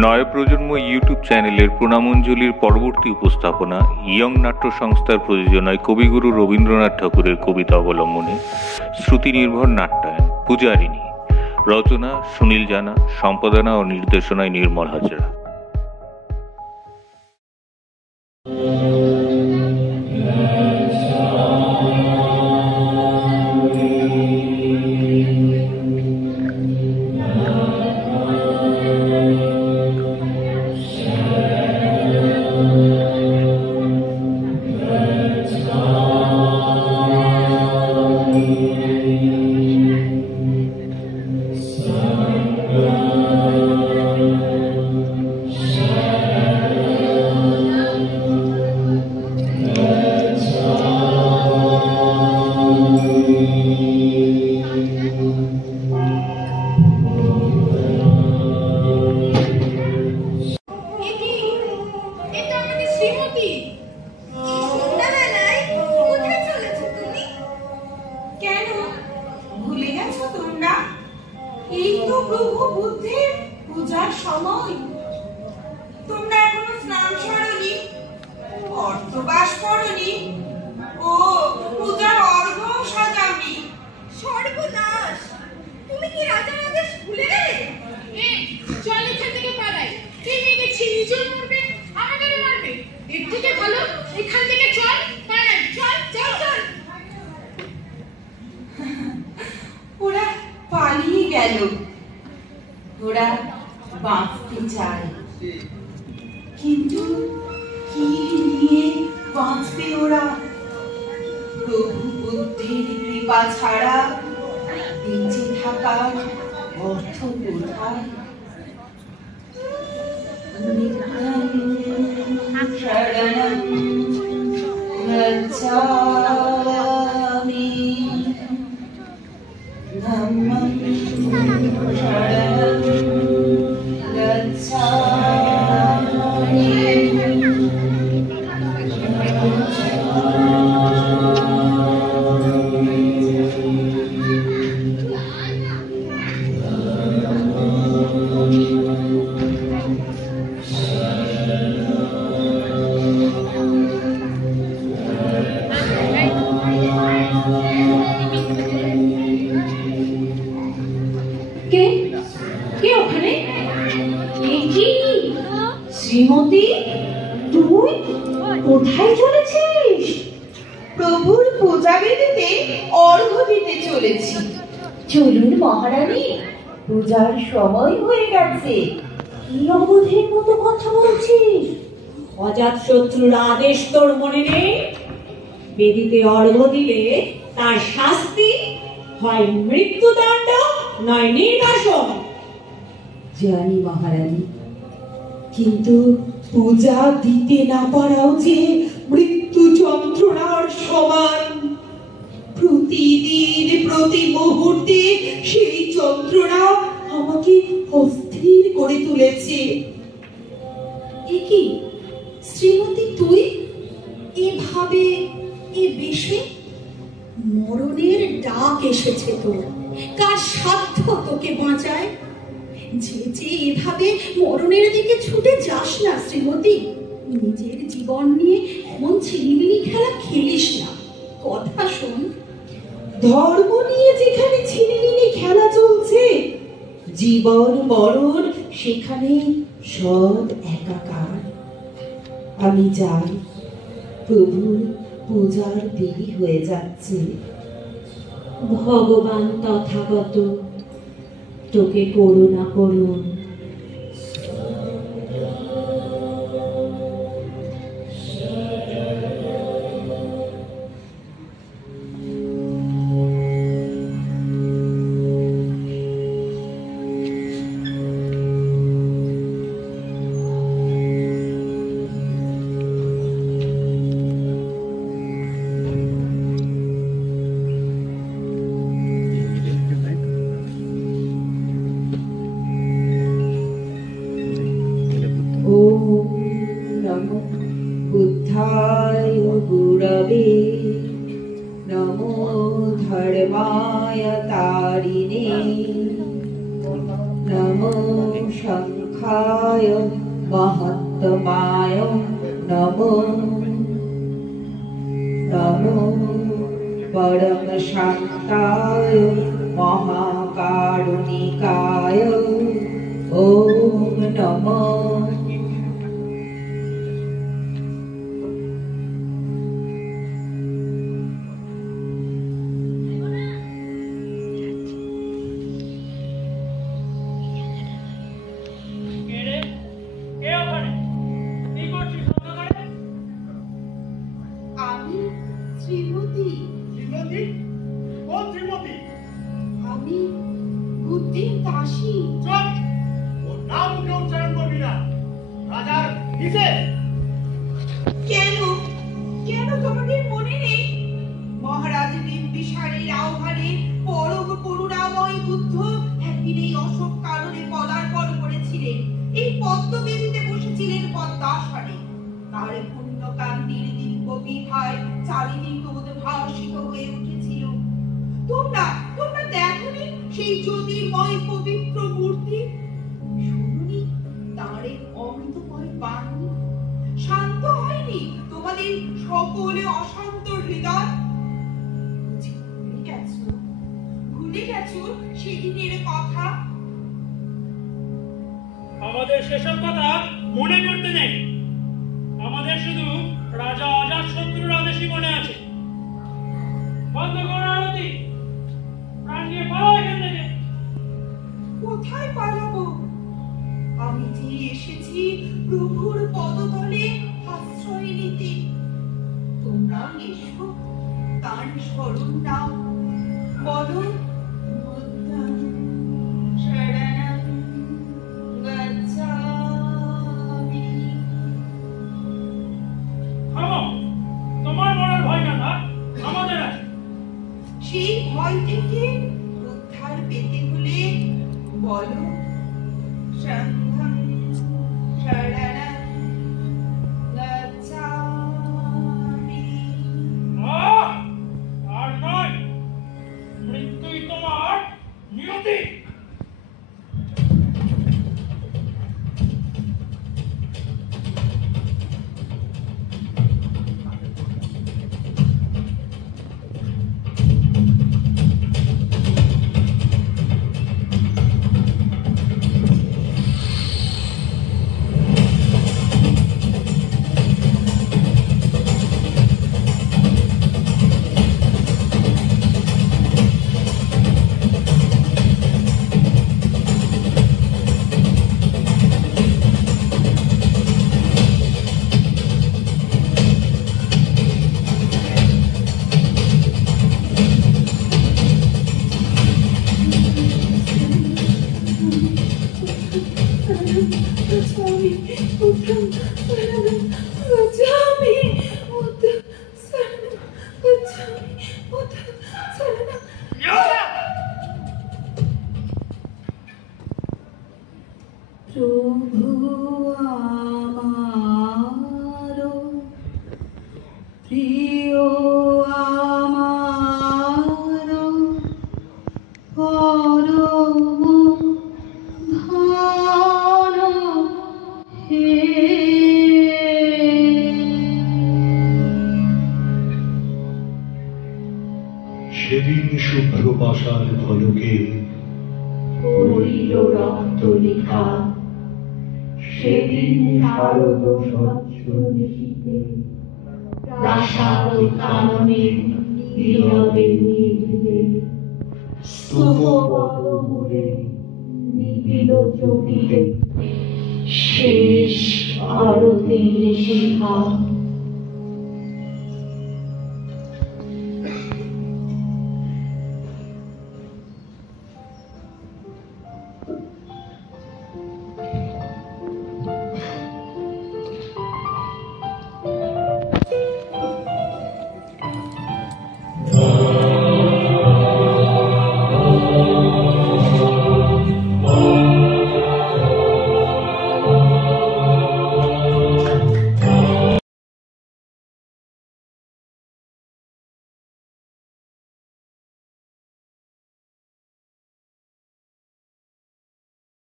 নয় প্রজন্ম ইউটিউব চ্যানেলের প্রণামঞ্জলির পরবর্তী উপস্থাপনা ইয়ং নাট্য সংস্থার প্রযোজনায় কবিগুরু রবীন্দ্রনাথ ঠাকুরের কবিতা অবলম্বনে শ্রুতি নির্ভর নাট্যায়ন পূজারিণী। রচনা সুনীল জানা, সম্পাদনা ও নির্দেশনায় নির্মল হাজরা। ওরা বাঁচতে চায়, কিন্তু কি নিয়ে বাঁচবে ওরা? প্রভু বুদ্ধির কৃপা ছাড়া বেঁচে থাকার অর্থ কোথায়? শরণং গচ্ছামি, ধম্মং শরণং গচ্ছামি। শ্রীমতী, তুই কোথায় চলেছিস? প্রভুর পূজা বেদিতে অর্ঘ্য দিতে চলেছি। চলুন মহারানী, পূজার সময় হয়ে গেছে। কি অবধির মতো কথা বলছিস? অজাত শত্রুর আদেশ তোর মনে নেই? বেদিতে অর্ঘ্য দিলে তার শাস্তি হয় মৃত্যুদণ্ড, নয় নির্বাসন। জানি মহারানী, কিন্তু পূজা দিতে না পারাও যে মৃত্যু যন্ত্রণার সমান। প্রতিদিন প্রতি মুহূর্তে সেই যন্ত্রণা আমাকে অস্থির করে তুলেছে। কি শ্রীমতী, তুই এভাবে এ বেশে? মরণের ডাক এসেছে তোর। কার সাধ্য তোকে বাঁচায়? যে যে এভাবে মরণের দিকে ছুটে যাস না শ্রীমতী। নিজের জীবন নিয়ে এমন ছিনিমিনি খেলা খেলিস না। কথা শোন, ধর্ম নিয়ে যেখানে ছিনিমিনি খেলা চলছে, জীবন মরণ সেখানে সব একাকার। আমি যাই, প্রভুর পূজার দেরি হয়ে যাচ্ছে। ভগবান তথাগত তোকে করুণা করুন। बुद्धाय गुरवे नमो धर्माय तारिणे नमो শঙ্খায় মহত্তমায় নমো নমো পরম শান্তায় মহাকারুণিকায় ওম নমঃ। আমি শ্রীমতী। শ্রীমতী? কোন শ্রীমতী? আমি বুদ্ধির দাসী। চুপ! ওর নাম মুখে উচ্চারণ করবি না। রাজার নিষেধ। কেন কেন তোমাদের মনে নেই মহারাজ বিম্বিসারের আহ্বানে পরম করুণাময় বুদ্ধ একদিন এই অশোক কাননে পদার্পণ করেছিলেন, এই পদ্মবেদীতে বসেছিলেন পদ্মাসনে। তার পুণ্যকান্তির দিব্য বিভায় চারিদিক উদ্ভাসিত হয়ে উঠেছিল। তোমরা তোমরা দেখোনি সেই জ্যোতির্ময় পবিত্র মূর্তি? শুনুনি তার এই অমৃতময় বাণী? শান্ত হয়নি তোমাদের সকলে অশান্ত হৃদয়? বুঝি ভুলে গেছো সেদিনের কথা? আমাদের সেসব কথা মনে করতে নেই। আমাদের শুধু রাজা অজাতশত্রুর আদেশই মনে আছে। বন্ধ করো আরতি। প্রাণ নিয়ে পালাও এখান থেকে। কোথায় পালাবো? আমি যে এসেছি প্রভুর পদতলে আশ্রয় নিতে। তোমরা এসো, তার স্মরণ নাও, বলো বুদ্ধং শরণং গচ্ছামি। থামো। তোমার মরার ভয় না থাক, আমাদের আছে। সেই ভয় থেকে উদ্ধার পেতে হলে বলো শঙ্খং শরণং গচ্ছামি। আর নয়, মৃত্যুই তোমার নিয়তি। প্রভু আমার প্রিয় আমার পরম ধন হে। সেদিন শুভ্র পাষাণ ফলকে পড়িল রক্ত লেখা, সেদিন শারদ স্বচ্ছ নিশীথে প্রাসাদ কাননে নীরবে নিভৃতে স্তূপ পদমূলে নিবিল চকিতে শেষ আরতির শিখা।